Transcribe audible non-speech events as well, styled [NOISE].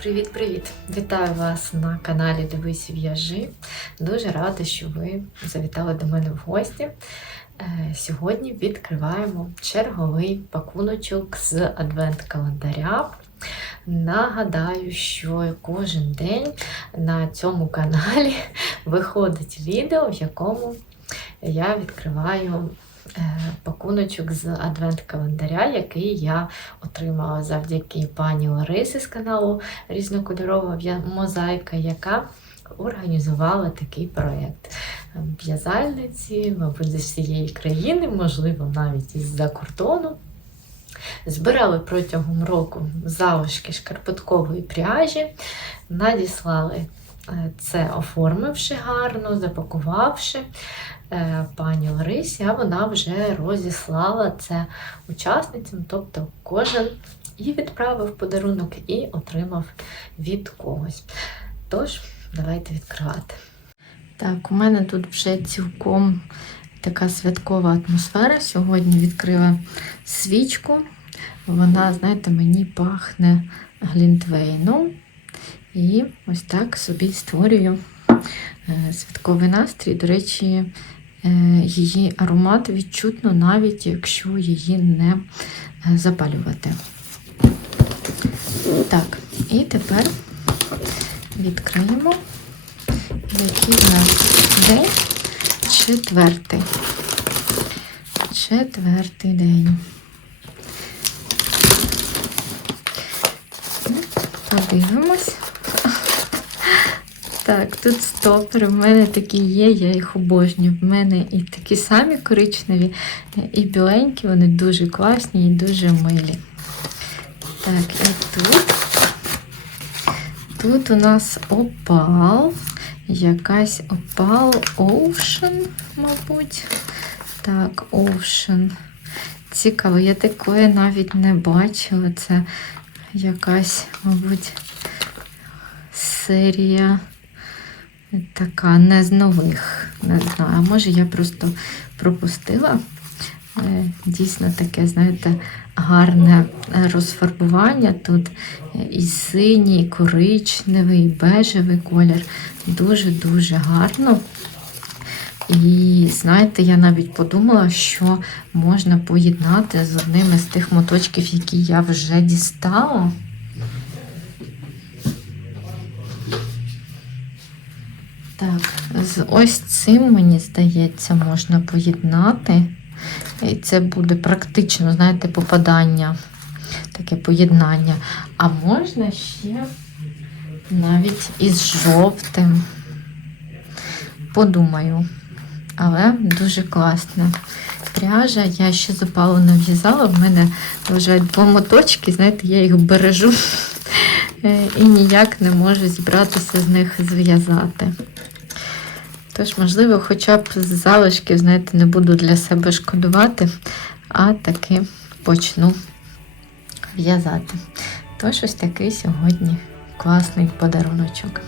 Привіт-привіт! Вітаю вас на каналі Дивись В'яжи. Дуже рада, що ви завітали до мене в гості. Е, Сьогодні відкриваємо черговий пакуночок з адвент-календаря. Нагадаю, що кожен день на цьому каналі [LAUGHS] виходить відео, в якому я відкриваю е, пакуночок з адвент-календаря, який я отримала завдяки пані Лариси з каналу Різнокольорова мозаїка, яка організувала такий проєкт. В'язальниці, мабуть, зі всієї країни, можливо, навіть із-за кордону. Збирали протягом року залишки шкарпеткової пряжі, надіслали е, це, оформивши гарно, запакувавши е, пані Ларисі, а вона вже розіслала це учасницям, тобто кожен і відправив подарунок, і отримав від когось. Тож, давайте відкривати. Так, у мене тут вже цілком така святкова атмосфера. Сьогодні відкрила свічку. Вона, знаєте, мені пахне глінтвейном. І ось так собі створюю е, святковий настрій. До речі, е, її аромат відчутно, навіть якщо її не е, запалювати. Так, і тепер відкриємо, який в нас день четвертий. Четвертий день. Подивимось. Так, тут стопери. В мене такі є, я їх обожнюю. В мене і такі самі коричневі, і біленькі, вони дуже класні і дуже милі. Так, і тут. Тут у нас опал. Якась опал Ocean, мабуть. Так, Ocean. Цікаво, я такої навіть не бачила. Це якась, мабуть, серія така не з нових. Не знаю. А може я просто пропустила. Е, Дійсно таке, знаєте, гарне розфарбування. Тут і синій, і коричневий, і бежевий колір. Дуже-дуже гарно. І знаєте, я навіть подумала, що можна поєднати з одним із тих моточків, які я вже дістала. Так, з ось цим, мені здається, можна поєднати. І це буде практично, знаєте, попадання, таке поєднання. А можна ще навіть із жовтим. Подумаю. Але дуже класна пряжа. Я ще запалу не в'язала. В мене лежать два моточки, знаєте, я їх бережу е, і ніяк не можу зібратися з них зв'язати. Тож, можливо, хоча б з залишків, знаєте, не буду для себе шкодувати, а таки почну в'язати. Тож ось такий сьогодні класний подаруночок.